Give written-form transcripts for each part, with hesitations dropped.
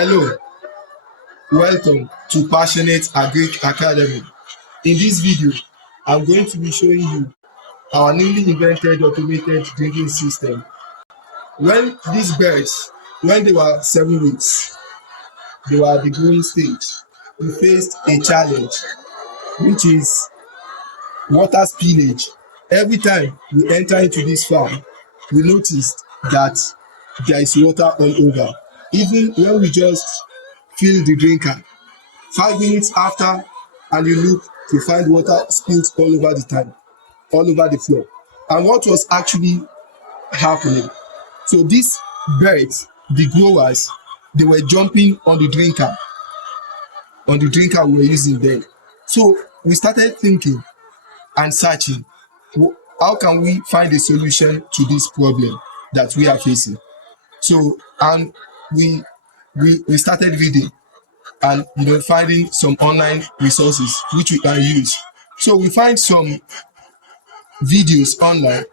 Hello, welcome to Passionate Agric Academy. In this video, I'm going to be showing you our newly invented automated drinking system. When these birds, when they were 7 weeks, they were at the growing stage, we faced a challenge, which is water spillage. Every time we enter into this farm, we noticed that there is water all over. Even when we just fill the drinker, 5 minutes after, and you look to find water spilled all over the time, all over the floor. And what was actually happening? So these birds, the growers, they were jumping on the drinker we were using then. So we started thinking and searching, how can we find a solution to this problem that we are facing? So, and we started reading and finding some online resources which we can use. So we find some videos online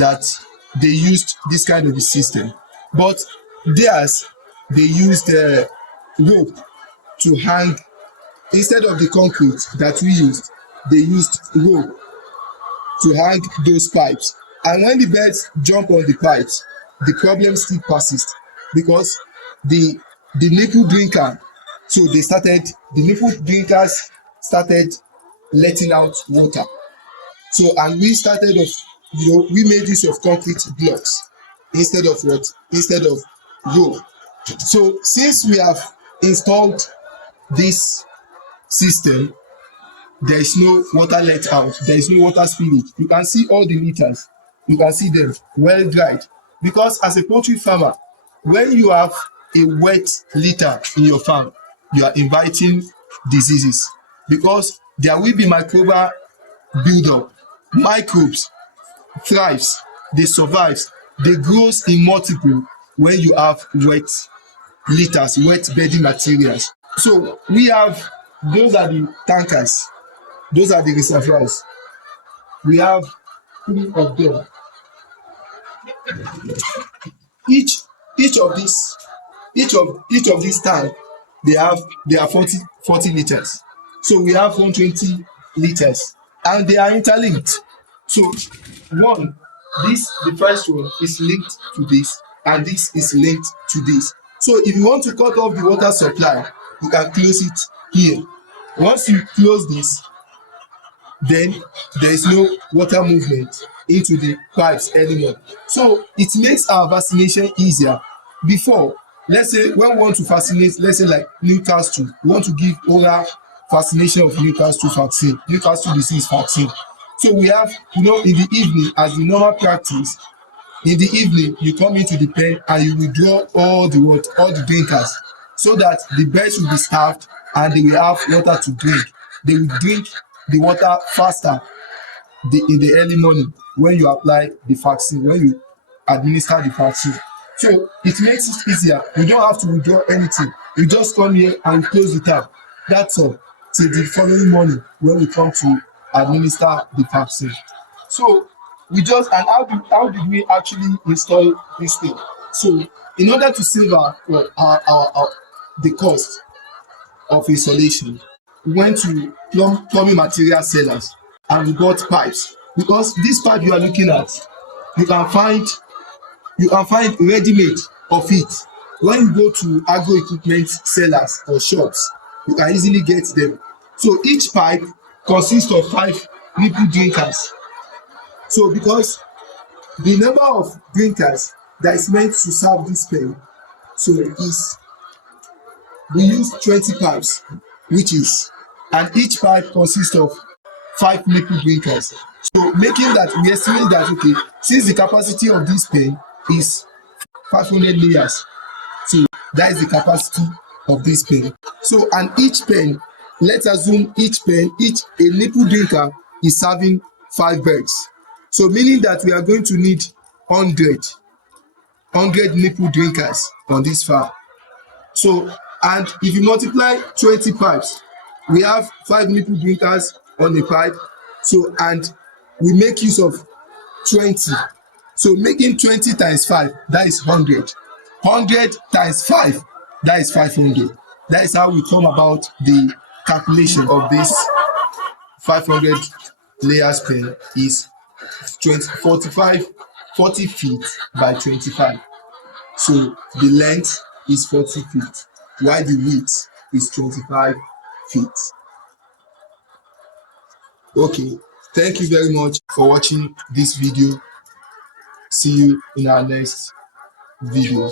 that they used this kind of a system, but theirs, they used rope to hang. Instead of the concrete that we used, they used rope to hang those pipes. And when the birds jump on the pipes, the problem still persists because the nipple drinker, so the nipple drinkers started letting out water. So, and we started off, we made use of concrete blocks instead of rope. So since we have installed this system, there is no water let out, there is no water spillage. You can see all the litters, you can see them well dried, because as a poultry farmer, when you have a wet litter in your farm, you are inviting diseases, because there will be microbial build-up. Microbes thrives, they survives, they grows in multiple when you have wet litters, wet bedding materials. So we have, those are the tankers, those are the reservoirs. We have 3 of them. Each of these tank, they are 40 liters. So we have 120 liters, and they are interlinked. So the first one is linked to this, and this is linked to this. So if you want to cut off the water supply, you can close it here. Once you close this, then there is no water movement into the pipes anymore. So it makes our vaccination easier. Before, let's say when we want to vaccinate, let's say like Newcastle, we want to give oral vaccination of Newcastle disease vaccine. So we have, in the evening, as the normal practice, in the evening you come into the pen and you withdraw all the drinkers, so that the birds will be starved and they will have water to drink. They will drink the water faster in the early morning when you apply the vaccine, when you administer the vaccine. So it makes it easier. You don't have to withdraw anything. You just come here and close the tap. That's all. Till the following morning when we come to administer the vaccine. So how did we actually install this thing? So in order to save the cost of installation, we went to plumbing material sellers and we bought pipes, because this pipe you are looking at, you can find ready-made of it. When you go to agro equipment sellers or shops, you can easily get them. So each pipe consists of 5 nipple drinkers. So because the number of drinkers that is meant to serve this pen, so we use 20 pipes, and each pipe consists of 5 nipple drinkers. So making that, we estimate that, okay, since the capacity of this pen is 500 layers, so that is the capacity of this pen. So, and each pen, let's assume a nipple drinker is serving 5 birds. So meaning that we are going to need 100 nipple drinkers on this farm. So, and if you multiply 20 pipes, we have 5 nipple drinkers on a pipe. So, and we make use of 20. So making 20 times 5, that is 100. 100 times 5, that is 500. That is how we come about the calculation of this 500 layers pen is 40 feet by 25. So the length is 40 feet, while the width is 25 feet. Okay, thank you very much for watching this video. See you in our next video.